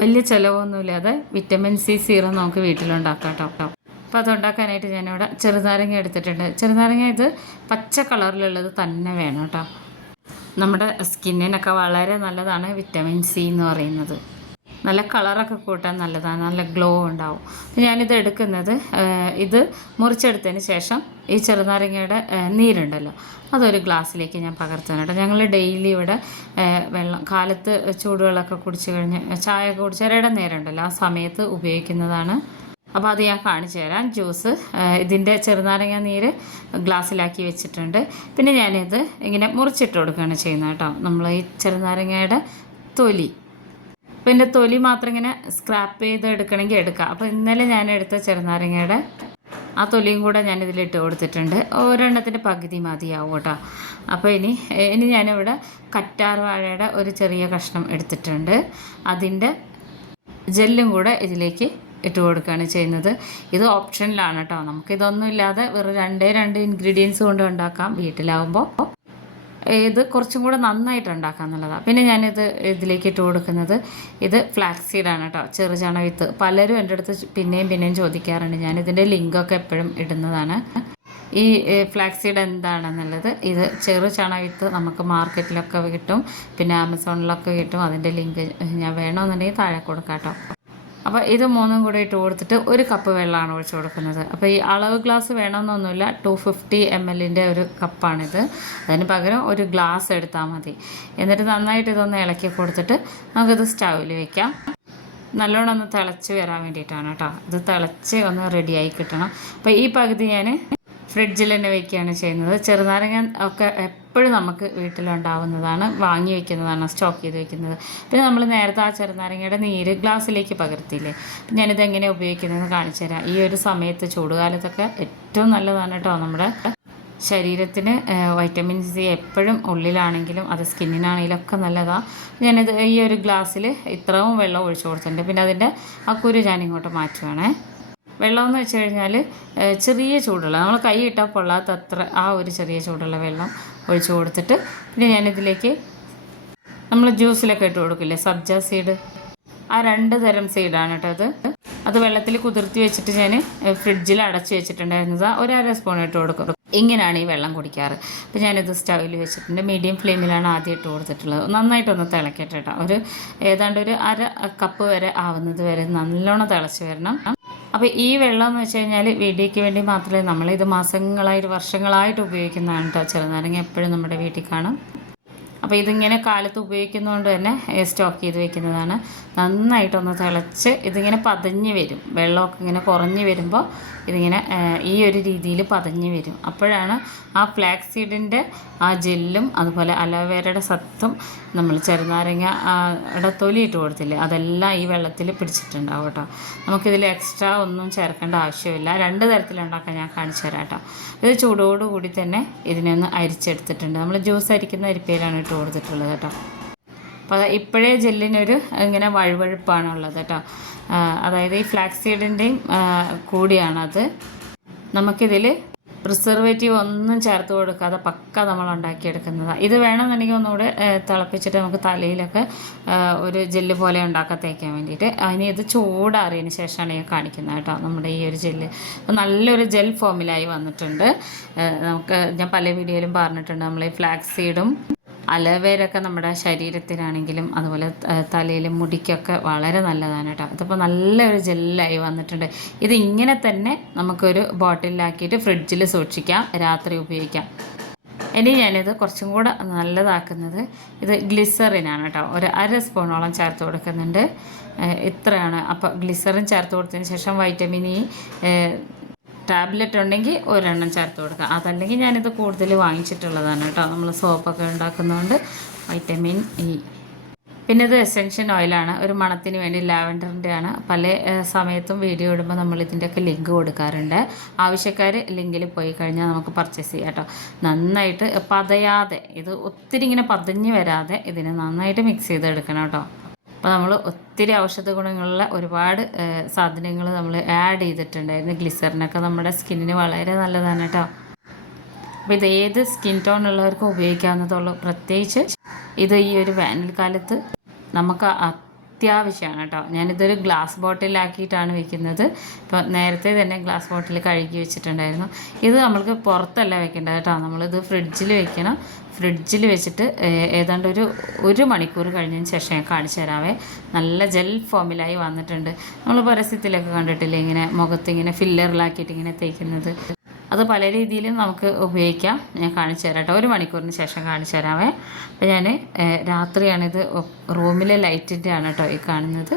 വലിയ ചിലവൊന്നുമില്ലാതെ vitamin C serum നമുക്ക് വീട്ടിലുണ്ടാക്കാം കേട്ടോ. അപ്പോൾ അതുണ്ടാക്കാനായിട്ട് ഞാനിവിടെ ചെറുനാരങ്ങ എടുത്തിട്ടുണ്ട്. ചെറുനാരങ്ങ ഇത് പച്ച കളറിലുള്ളത് തന്നെ വേണം കേട്ടോ. നമ്മുടെ സ്കിന്നിനൊക്കെ വളരെ നല്ലതാണ് വിറ്റമിൻ സി എന്ന് പറയുന്നത്. നല്ല കളറൊക്കെ കൂട്ടാൻ നല്ലതാണ്, നല്ല ഗ്ലോ ഉണ്ടാവും. ഞാനിത് എടുക്കുന്നത്, ഇത് മുറിച്ചെടുത്തതിന് ശേഷം ഈ ചെറുനാരങ്ങയുടെ നീരുണ്ടല്ലോ അതൊരു ഗ്ലാസ്സിലേക്ക് ഞാൻ പകർത്താനായിട്ട്. ഞങ്ങൾ ഡെയിലി ഇവിടെ വെള്ളം കാലത്ത് ചൂടുവെള്ളമൊക്കെ കുടിച്ച് കഴിഞ്ഞ് ചായ കുടിച്ചവരുടെ നേരമുണ്ടല്ലോ ആ സമയത്ത് ഉപയോഗിക്കുന്നതാണ്. അപ്പോൾ അത് ഞാൻ കാണിച്ചു തരാം. ജ്യൂസ് ഇതിൻ്റെ ചെറുനാരങ്ങ നീര് ഗ്ലാസ്സിലാക്കി വെച്ചിട്ടുണ്ട്. പിന്നെ ഞാനിത് ഇങ്ങനെ മുറിച്ചിട്ട് കൊടുക്കുകയാണ് ചെയ്യുന്നത് കേട്ടോ. നമ്മൾ ഈ ചെറുനാരങ്ങയുടെ തൊലി, അപ്പോൾ എൻ്റെ തൊലി മാത്രം ഇങ്ങനെ സ്ക്രാപ്പ് ചെയ്ത് എടുക്കണമെങ്കിൽ എടുക്കാം. അപ്പോൾ ഇന്നലെ ഞാൻ എടുത്ത ചെറുനാരങ്ങയുടെ ആ തൊലിയും കൂടെ ഞാനിതിലിട്ട് കൊടുത്തിട്ടുണ്ട്. ഒരെണ്ണത്തിൻ്റെ പകുതി മതിയാവും കേട്ടോ. അപ്പോൾ ഇനി ഞാനിവിടെ കറ്റാർ വാഴയുടെ ഒരു ചെറിയ കഷ്ണം എടുത്തിട്ടുണ്ട്. അതിൻ്റെ ജെല്ലും കൂടെ ഇതിലേക്ക് ഇട്ട് കൊടുക്കുകയാണ് ചെയ്യുന്നത്. ഇത് ഓപ്ഷനിലാണ് കേട്ടോ. നമുക്കിതൊന്നും ഇല്ലാതെ വെറും രണ്ട് ഇൻഗ്രീഡിയൻസ് കൊണ്ട് ഉണ്ടാക്കാം വീട്ടിലാവുമ്പോൾ. ഇത് കുറച്ചും കൂടെ നന്നായിട്ട് ഉണ്ടാക്കാം എന്നുള്ളതാണ്. പിന്നെ ഞാനിത് ഇതിലേക്ക് ഇട്ട് കൊടുക്കുന്നത് ഇത് ഫ്ലാക്സ് സീഡാണ് കേട്ടോ, ചെറുചണ വിത്ത്. പലരും എൻ്റെ അടുത്ത് പിന്നെയും ചോദിക്കാറുണ്ട്. ഞാനിതിൻ്റെ ലിങ്കൊക്കെ എപ്പോഴും ഇടുന്നതാണ്. ഈ ഫ്ലാക്സ് സീഡ് എന്താണെന്നുള്ളത്, ഇത് ചെറുചണ വിത്ത് നമുക്ക് മാർക്കറ്റിലൊക്കെ കിട്ടും, പിന്നെ ആമസോണിലൊക്കെ കിട്ടും. അതിൻ്റെ ലിങ്ക് ഞാൻ വേണമെന്നുണ്ടെങ്കിൽ താഴെ കൊടുക്കാം കേട്ടോ. അപ്പോൾ ഇത് മൂന്നും കൂടി ഇട്ട് കൊടുത്തിട്ട് 1 കപ്പ് വെള്ളമാണ് ഒഴിച്ച് കൊടുക്കുന്നത്. അപ്പോൾ ഈ അളവ് ഗ്ലാസ് വേണമെന്നൊന്നുമില്ല, 250 ml ഒരു കപ്പാണിത്. അതിന് പകരം ഒരു ഗ്ലാസ് എടുത്താൽ മതി. എന്നിട്ട് നന്നായിട്ട് ഇതൊന്ന് ഇളക്കി കൊടുത്തിട്ട് നമുക്കിത് സ്റ്റൗവിൽ വയ്ക്കാം. നല്ലോണം ഒന്ന് തിളച്ച് വരാൻ വേണ്ടിയിട്ടാണ് കേട്ടോ. ഇത് തിളച്ച് ഒന്ന് റെഡിയായി കിട്ടണം. അപ്പോൾ ഈ പകുതി ഞാൻ ഫ്രിഡ്ജിൽ തന്നെ വയ്ക്കുകയാണ് ചെയ്യുന്നത്. ചെറുനാരങ്ങ ഒക്കെ എപ്പോഴും നമുക്ക് വീട്ടിലുണ്ടാവുന്നതാണ്, വാങ്ങി വയ്ക്കുന്നതാണ്, സ്റ്റോക്ക് ചെയ്ത് വയ്ക്കുന്നത്. പിന്നെ നമ്മൾ നേരത്തെ ആ ചെറുനാരങ്ങയുടെ നീര് ഗ്ലാസ്സിലേക്ക് പകർത്തിയില്ലേ, ഞാനിത് എങ്ങനെ ഉപയോഗിക്കുന്നതെന്ന് കാണിച്ചു തരാം. ഈ ഒരു സമയത്ത് ചൂടുകാലത്തൊക്കെ ഏറ്റവും നല്ലതാണ് കേട്ടോ. നമ്മുടെ ശരീരത്തിന് വൈറ്റമിൻ സി എപ്പോഴും ഉള്ളിലാണെങ്കിലും അത് സ്കിന്നിനാണെങ്കിലും ഒക്കെ നല്ലതാണ്. ഞാനിത് ഈ ഒരു ഗ്ലാസ്സിൽ ഇത്രയും വെള്ളം ഒഴിച്ചു കൊടുത്തിട്ടുണ്ട്. പിന്നെ അതിൻ്റെ ആ കുരു ഞാനിങ്ങോട്ട് മാറ്റുവാണേ. വെള്ളമെന്ന് വെച്ച് കഴിഞ്ഞാൽ ചെറിയ ചൂടുള്ള, നമ്മൾ കൈ ഇട്ടാൽ പൊള്ളാത്തത്ര ആ ഒരു ചെറിയ ചൂടുള്ള വെള്ളം ഒഴിച്ച് കൊടുത്തിട്ട്, പിന്നെ ഞാനിതിലേക്ക് നമ്മൾ ജ്യൂസിലൊക്കെ ഇട്ട് കൊടുക്കില്ലേ സബ്ജ സീഡ്, ആ 2 തരം സീഡാണ് കേട്ടോ അത് വെള്ളത്തിൽ കുതിർത്തി വെച്ചിട്ട് ഞാൻ ഫ്രിഡ്ജിൽ അടച്ച് വെച്ചിട്ടുണ്ടായിരുന്നത്. 1/2 സ്പൂൺ ഇട്ട് കൊടുക്കും. ഇങ്ങനെയാണ് ഈ വെള്ളം കുടിക്കാറ്. അപ്പോൾ ഞാനിത് സ്റ്റൗവിൽ വെച്ചിട്ടുണ്ട്. മീഡിയം ഫ്ലെയിമിലാണ് ആദ്യം ഇട്ട് കൊടുത്തിട്ടുള്ളത്. നന്നായിട്ടൊന്ന് തിളക്കട്ടെ കേട്ടോ. ഏതാണ്ട് ഒരു 1/2 കപ്പ് വരെ ആവുന്നത് വരെ നല്ലോണം തിളച്ച് വരണം. അപ്പോൾ ഈ വെള്ളം എന്ന് വെച്ച് കഴിഞ്ഞാൽ വീടിക്ക് വേണ്ടി മാത്രമേ, നമ്മളിത് മാസങ്ങളായിട്ട് വർഷങ്ങളായിട്ട് ഉപയോഗിക്കുന്നതാണ് കേട്ടോ. ചെറുനാരങ്ങ എപ്പോഴും നമ്മുടെ വീട്ടിൽ കാണും. അപ്പോൾ ഇതിങ്ങനെ കാലത്ത് ഉപയോഗിക്കുന്നതുകൊണ്ട് തന്നെ സ്റ്റോക്ക് ചെയ്ത് വെക്കുന്നതാണ്. നന്നായിട്ടൊന്ന് തിളച്ച് ഇതിങ്ങനെ പതഞ്ഞ് വരും. വെള്ളമൊക്കെ ഇങ്ങനെ കുറഞ്ഞ് വരുമ്പോൾ ഇതിങ്ങനെ ഈ ഒരു രീതിയിൽ പതഞ്ഞ് വരും. അപ്പോഴാണ് ആ ഫ്ലാക്സ് സീഡിൻ്റെ ആ ജെല്ലും അതുപോലെ അലോവേരയുടെ സത്തും നമ്മൾ ചെറുനാരങ്ങയുടെ തൊലി ഇട്ട് കൊടുത്തില്ലേ അതെല്ലാം ഈ വെള്ളത്തിൽ പിടിച്ചിട്ടുണ്ടാവും കേട്ടോ. നമുക്കിതിൽ എക്സ്ട്രാ ഒന്നും ചേർക്കേണ്ട ആവശ്യമില്ല. 2 തരത്തിലുണ്ടാക്കാൻ ഞാൻ കാണിച്ചു തരാം കേട്ടോ. ഇത് ചൂടോടുകൂടി തന്നെ ഇതിനെ ഒന്ന് അരിച്ചെടുത്തിട്ടുണ്ട്. നമ്മൾ ജ്യൂസ് അരിക്കുന്ന അരിപ്പയിലാണ് ഇട്ട് കൊടുത്തിട്ടുള്ളത് കേട്ടോ. അപ്പോൾ ഇപ്പോഴേ ജെല്ലിനൊരു ഇങ്ങനെ വഴുവഴുപ്പാണുള്ളത് കേട്ടോ. അതായത് ഈ ഫ്ലാക്സ് സീഡിൻ്റെയും കൂടിയാണത്. നമുക്കിതിൽ പ്രിസർവേറ്റീവ് ഒന്നും ചേർത്ത് കൊടുക്കാതെ പക്ക നമ്മൾ ഉണ്ടാക്കിയെടുക്കുന്നതാണ്. ഇത് വേണമെന്നുണ്ടെങ്കിൽ ഒന്നുകൂടെ തിളപ്പിച്ചിട്ട് നമുക്ക് തലയിലൊക്കെ ഒരു ജെല്ല് പോലെ ഉണ്ടാക്കാൻ തേക്കാൻ വേണ്ടിയിട്ട്. അതിന് ഇത് ചൂടാറിയതിന് ശേഷമാണ് ഞാൻ കാണിക്കുന്നത് കേട്ടോ. നമ്മുടെ ഈ ഒരു ജെല്ല് അപ്പോൾ നല്ലൊരു ജെൽ ഫോമിലായി വന്നിട്ടുണ്ട്. ഞാൻ പല വീഡിയോയിലും പറഞ്ഞിട്ടുണ്ട്, നമ്മൾ ഈ ഫ്ലാക്സ് സീഡും അലോവേരൊക്കെ നമ്മുടെ ശരീരത്തിനാണെങ്കിലും അതുപോലെ തലയിലും മുടിക്കൊക്കെ വളരെ നല്ലതാണ് കേട്ടോ. ഇതിപ്പോൾ നല്ലൊരു ജെല്ലായി വന്നിട്ടുണ്ട്. ഇത് ഇങ്ങനെ തന്നെ നമുക്കൊരു ബോട്ടിലാക്കിയിട്ട് ഫ്രിഡ്ജിൽ സൂക്ഷിക്കാം, രാത്രി ഉപയോഗിക്കാം. ഇനി ഞാനിത് കുറച്ചും കൂടെ നല്ലതാക്കുന്നത് ഇത് ഗ്ലിസറിനാണ് കേട്ടോ. ഒരു 1/2 സ്പൂണോളം ചേർത്ത് കൊടുക്കുന്നുണ്ട്. ഇത്രയാണ്. അപ്പോൾ ഗ്ലിസറിൻ ചേർത്ത് കൊടുത്തതിന് ശേഷം വൈറ്റമിൻ ഇ ടാബ്ലറ്റ് ഉണ്ടെങ്കിൽ 1 എണ്ണം ചേർത്ത് കൊടുക്കുക. അതല്ലെങ്കിൽ ഞാനിത് കൂടുതൽ വാങ്ങിച്ചിട്ടുള്ളതാണ് കേട്ടോ. നമ്മൾ സോപ്പൊക്കെ ഉണ്ടാക്കുന്നതുകൊണ്ട് വൈറ്റമിൻ ഇ. പിന്നെ ഇത് എസെൻഷ്യൽ ഓയിലാണ്, ഒരു മണത്തിന് വേണ്ടി ലാവൻഡറിൻ്റെ ആണ്. പല സമയത്തും വീഡിയോ ഇടുമ്പോൾ നമ്മൾ ഇതിൻ്റെയൊക്കെ ലിങ്ക് കൊടുക്കാറുണ്ട്. ആവശ്യക്കാർ ലിങ്കിൽ പോയി കഴിഞ്ഞാൽ നമുക്ക് പർച്ചേസ് ചെയ്യാം കേട്ടോ. നന്നായിട്ട് പതയാതെ, ഇത് ഒത്തിരി ഇങ്ങനെ പതഞ്ഞ് വരാതെ ഇതിനെ നന്നായിട്ട് മിക്സ് ചെയ്തെടുക്കണം കേട്ടോ. അപ്പോൾ നമ്മൾ ഒത്തിരി ഔഷധ ഗുണങ്ങളുള്ള ഒരുപാട് സാധനങ്ങൾ നമ്മൾ ആഡ് ചെയ്തിട്ടുണ്ടായിരുന്നു. ഗ്ലിസറിനൊക്കെ നമ്മുടെ സ്കിന്നിന് വളരെ നല്ലതാണ് കേട്ടോ. അപ്പോൾ ഇത് ഏത് സ്കിൻ ടോൺ ഉള്ളവർക്കും ഉപയോഗിക്കാവുന്നതുള്ളൂ. പ്രത്യേകിച്ച് ഇത് ഈ ഒരു വേനൽക്കാലത്ത് നമുക്ക് അത്യാവശ്യമാണ് കേട്ടോ. ഞാനിതൊരു ഗ്ലാസ് ബോട്ടിലാക്കിയിട്ടാണ് വെക്കുന്നത്. ഇപ്പോൾ നേരത്തെ തന്നെ ഗ്ലാസ് ബോട്ടിൽ കഴുകി വെച്ചിട്ടുണ്ടായിരുന്നു. ഇത് നമ്മൾക്ക് പുറത്തല്ല വെക്കേണ്ടത് കേട്ടോ, നമ്മളിത് ഫ്രിഡ്ജിൽ വെക്കണം. ഫ്രിഡ്ജിൽ വെച്ചിട്ട് ഏതാണ്ട് ഒരു മണിക്കൂർ കഴിഞ്ഞതിന് ശേഷം ഞാൻ കാണിച്ചു തരാവേ. നല്ല ജെൽ ഫോമിലായി വന്നിട്ടുണ്ട്. നമ്മൾ പരസ്യത്തിലൊക്കെ കണ്ടിട്ടില്ലേ ഇങ്ങനെ മുഖത്തിങ്ങനെ ഫില്ലറിലാക്കിയിട്ട് ഇങ്ങനെ തേക്കുന്നത്. അത് പല രീതിയിലും നമുക്ക് ഉപയോഗിക്കാം. ഞാൻ കാണിച്ചു തരാം കേട്ടോ, ഒരു മണിക്കൂറിന് ശേഷം കാണിച്ചു തരാവേ. അപ്പോൾ ഞാൻ രാത്രിയാണിത്, റൂമിലെ ലൈറ്റിൻ്റെ ആണ് കേട്ടോ ഈ കാണുന്നത്.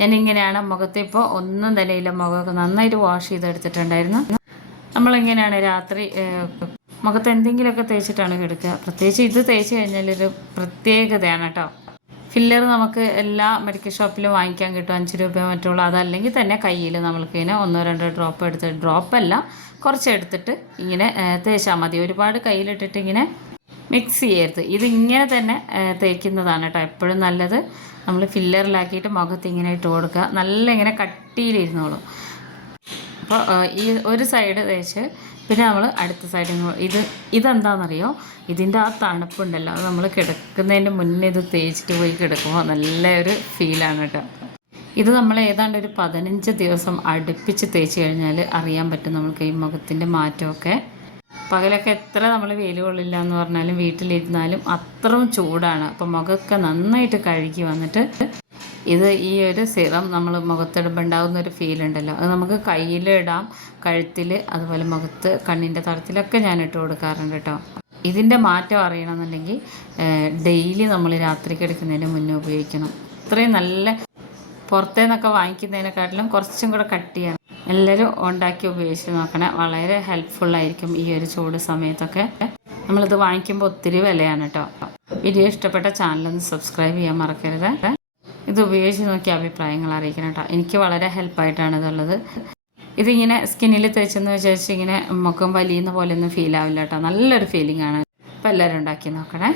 ഞാനിങ്ങനെയാണ് മുഖത്ത്, ഇപ്പോൾ ഒന്നും തന്നെയില്ല, മുഖമൊക്കെ നന്നായിട്ട് വാഷ് ചെയ്തെടുത്തിട്ടുണ്ടായിരുന്നു. നമ്മളിങ്ങനെയാണ് രാത്രി മുഖത്ത് എന്തെങ്കിലുമൊക്കെ തേച്ചിട്ടാണ് കിടക്കുക. പ്രത്യേകിച്ച് ഇത് തേച്ച് കഴിഞ്ഞാലൊരു പ്രത്യേകതയാണ് കേട്ടോ. ഫില്ലർ നമുക്ക് എല്ലാ മെഡിക്കൽ ഷോപ്പിലും വാങ്ങിക്കാൻ കിട്ടും, 5 രൂപയോ മറ്റുള്ളൂ. അതല്ലെങ്കിൽ തന്നെ കയ്യിൽ നമ്മൾക്ക് ഇങ്ങനെ 1-2 ഡ്രോപ്പ് എടുത്ത്, ഡ്രോപ്പല്ല കുറച്ച് എടുത്തിട്ട് ഇങ്ങനെ തേച്ചാൽ മതി. ഒരുപാട് കയ്യിലിട്ടിട്ട് ഇങ്ങനെ മിക്സ് ചെയ്യരുത്. ഇതിങ്ങനെ തന്നെ തേക്കുന്നതാണ് കേട്ടോ എപ്പോഴും നല്ലത്. നമ്മൾ ഫില്ലറിലാക്കിയിട്ട് മുഖത്ത് ഇങ്ങനെ ഇട്ട് കൊടുക്കുക, നല്ല ഇങ്ങനെ കട്ടിയിലിരുന്നോളും. അപ്പോൾ ഈ ഒരു സൈഡ് തേച്ച് പിന്നെ നമ്മൾ അടുത്ത സൈഡിൽ ഇതെന്താണെന്നറിയോ, ഇതിൻ്റെ ആ തണുപ്പുണ്ടല്ലോ, അത് നമ്മൾ കിടക്കുന്നതിൻ്റെ മുന്നേ ഇത് തേച്ചിട്ട് പോയി കിടക്കുമ്പോൾ നല്ലൊരു ഫീലാണ് കേട്ടോ. ഇത് നമ്മൾ ഏതാണ്ട് ഒരു 15 ദിവസം അടുപ്പിച്ച് തേച്ച് കഴിഞ്ഞാൽ അറിയാൻ പറ്റും നമ്മൾക്ക് ഈ മുഖത്തിൻ്റെ മാറ്റമൊക്കെ. പകലൊക്കെ എത്ര നമ്മൾ വെയിൽ കൊള്ളില്ല എന്ന് പറഞ്ഞാലും വീട്ടിലിരുന്നാലും അത്രയും ചൂടാണ്. അപ്പോൾ മുഖമൊക്കെ നന്നായിട്ട് കഴുകി വന്നിട്ട് ഈ ഒരു സിറം നമ്മൾ മുഖത്തിടുമ്പോൾ ഉണ്ടാകുന്നൊരു ഫീൽ ഉണ്ടല്ലോ, അത് നമുക്ക് കയ്യിലിടാം, കഴുത്തിൽ, അതുപോലെ മുഖത്ത്, കണ്ണിൻ്റെ തടത്തിലൊക്കെ ഞാൻ ഇട്ട് കൊടുക്കാറുണ്ട് കേട്ടോ. ഇതിൻ്റെ മാറ്റം അറിയണമെന്നുണ്ടെങ്കിൽ ഡെയിലി നമ്മൾ രാത്രി കിടക്കുന്നതിന് മുന്നേ ഉപയോഗിക്കണം. അത്രയും നല്ല, പുറത്തേന്നൊക്കെ വാങ്ങിക്കുന്നതിനെക്കാട്ടിലും കുറച്ചും കൂടെ കട്ടിയാണ്. എല്ലാവരും ഉണ്ടാക്കി ഉപയോഗിച്ച് നോക്കണേ, വളരെ ഹെൽപ്ഫുള്ളായിരിക്കും ഈ ഒരു ചൂട് സമയത്തൊക്കെ. നമ്മളിത് വാങ്ങിക്കുമ്പോൾ ഒത്തിരി വിലയാണ് കേട്ടോ. വീഡിയോ ഇഷ്ടപ്പെട്ട ചാനലൊന്ന് സബ്സ്ക്രൈബ് ചെയ്യാൻ മറക്കരുത്. ഇത് ഉപയോഗിച്ച് നോക്കി അഭിപ്രായങ്ങൾ അറിയിക്കണം കേട്ടോ. എനിക്ക് വളരെ ഹെൽപ്പായിട്ടാണ് ഇതുള്ളത്. ഇതിങ്ങനെ സ്കിന്നിൽ തേച്ചെന്ന് വിചാരിച്ച് ഇങ്ങനെ മുഖം വലിയുന്ന പോലെ ഒന്നും ഫീൽ ആവില്ല കേട്ടോ, നല്ലൊരു ഫീലിംഗ് ആണ്. അപ്പോൾ എല്ലാവരും ഉണ്ടാക്കി നോക്കണേ.